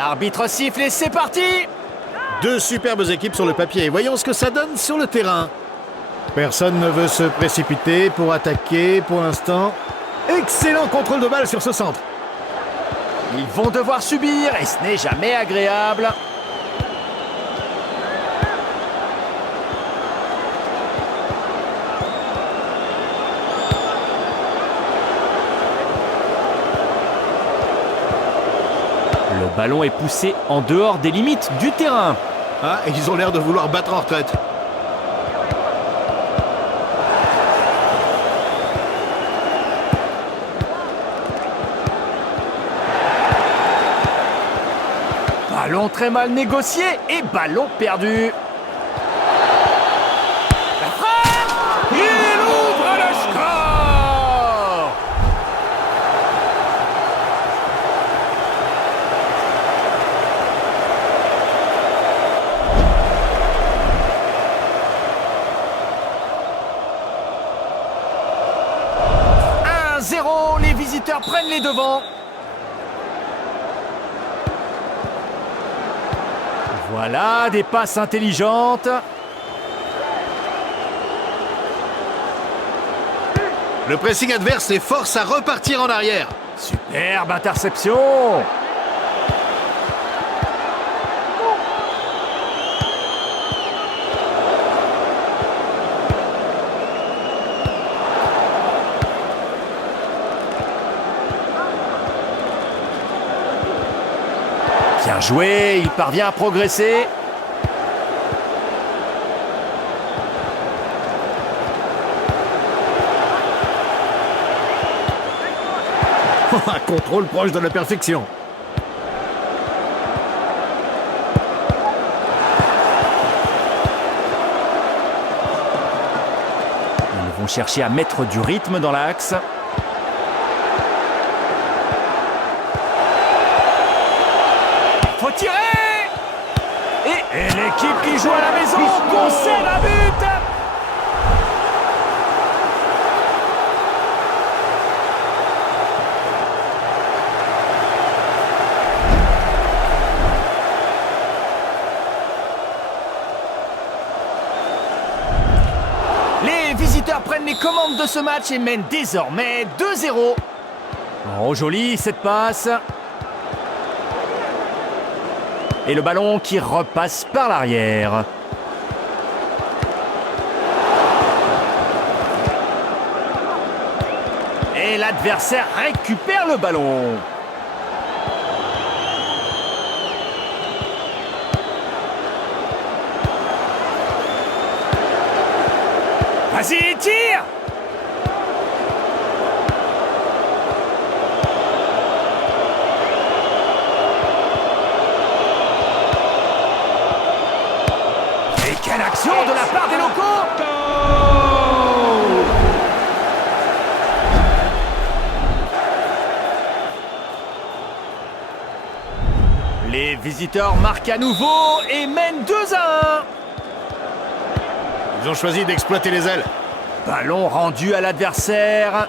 L'arbitre siffle et c'est parti. Deux superbes équipes sur le papier. Voyons ce que ça donne sur le terrain. Personne ne veut se précipiter pour attaquer pour l'instant. Excellent contrôle de balle sur ce centre. Ils vont devoir subir et ce n'est jamais agréable. Le ballon est poussé en dehors des limites du terrain. Ah, et ils ont l'air de vouloir battre en retraite. Ballon très mal négocié et ballon perdu. La frappe! Il ouvre le score! « 1-0 », les visiteurs prennent les devants. Voilà, des passes intelligentes. Le pressing adverse les force à repartir en arrière. Superbe interception. Bien joué, il parvient à progresser. Un contrôle proche de la perfection. Ils vont chercher à mettre du rythme dans l'axe. Faut tirer! Et l'équipe qui joue à la maison concède un but! Les visiteurs prennent les commandes de ce match et mènent désormais 2-0. Oh, jolie cette passe. Et le ballon qui repasse par l'arrière. Et l'adversaire récupère le ballon. Vas-y, tire! Quelle action de la part des locaux! Les visiteurs marquent à nouveau et mènent 2-1. Ils ont choisi d'exploiter les ailes. Ballon rendu à l'adversaire.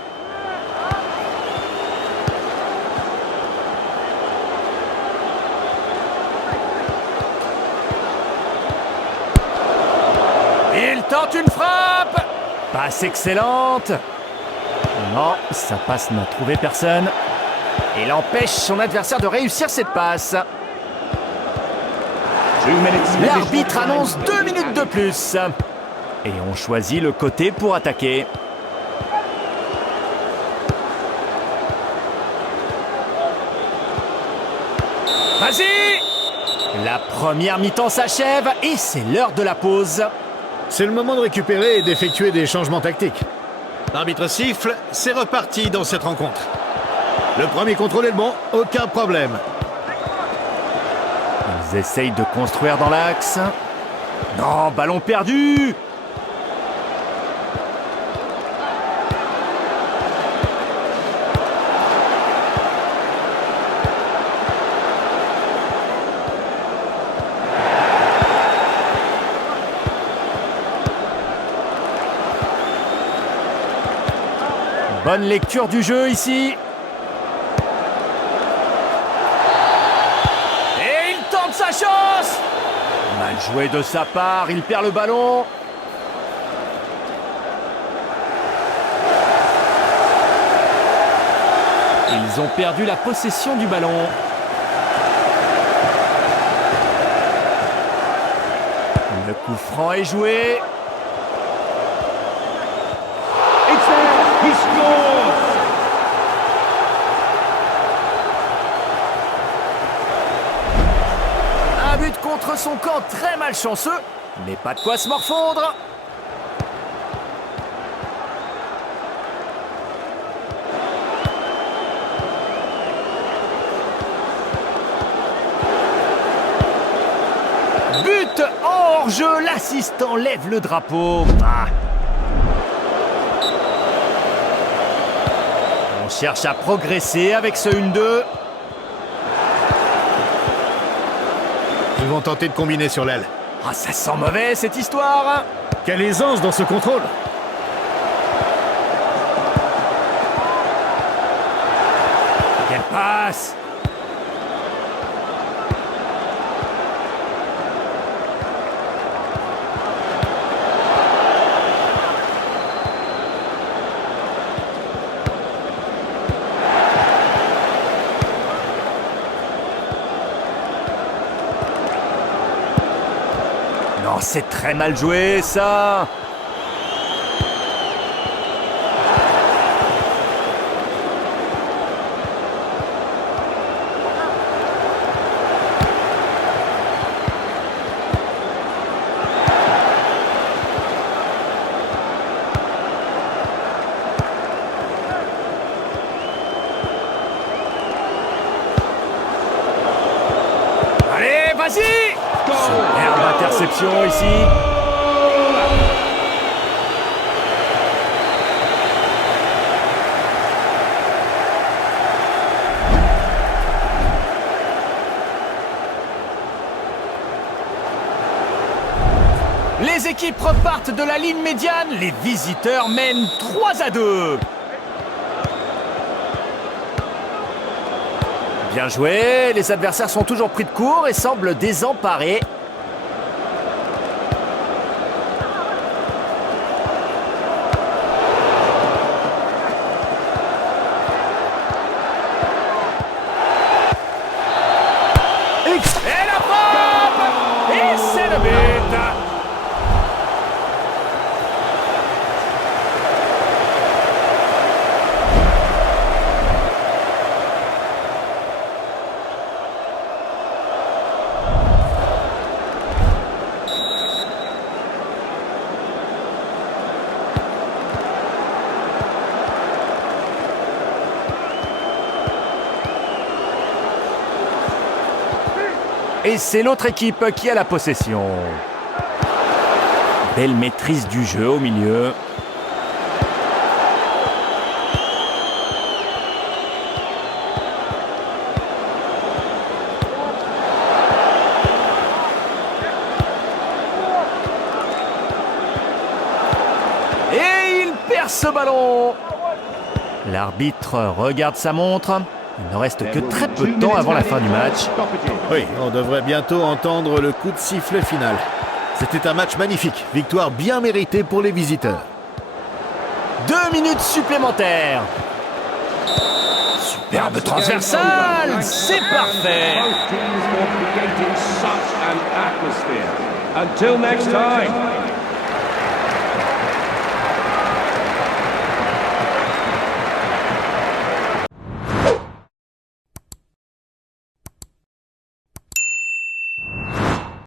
Il tente une frappe. Passe excellente. Non, sa passe n'a trouvé personne. Il empêche son adversaire de réussir cette passe. L'arbitre annonce 2 minutes de plus. Et on choisit le côté pour attaquer. Vas-y! La première mi-temps s'achève et c'est l'heure de la pause. C'est le moment de récupérer et d'effectuer des changements tactiques. L'arbitre siffle, c'est reparti dans cette rencontre. Le premier contrôle est le bon, aucun problème. Ils essayent de construire dans l'axe. Non, ballon perdu! Bonne lecture du jeu ici. Et Joué de sa part, il perd le ballon. Ils ont perdu la possession du ballon. Le coup franc est joué. It's there. He scores. Un but contre son camp très malchanceux, mais pas de quoi se morfondre. But hors-jeu, l'assistant lève le drapeau. Ah. On cherche à progresser avec ce 1-2. Ils vont tenter de combiner sur l'aile. Ah, ça sent mauvais cette histoire. Quelle aisance dans ce contrôle. Quelle passe. Non, c'est très mal joué, ça. Allez, vas-y! Superbe interception ici. Les équipes repartent de la ligne médiane. Les visiteurs mènent 3-2. Bien joué, les adversaires sont toujours pris de court et semblent désemparés. Et la frappe! Et c'est le but! Et c'est l'autre équipe qui a la possession. Belle maîtrise du jeu au milieu. Et il perd ce ballon. L'arbitre regarde sa montre. Il ne reste que très peu de temps avant la fin du match. Oui, on devrait bientôt entendre le coup de sifflet final. C'était un match magnifique. Victoire bien méritée pour les visiteurs. 2 minutes supplémentaires. Superbe transversale. C'est parfait. Both teams will be creating such an atmosphere. Until next time.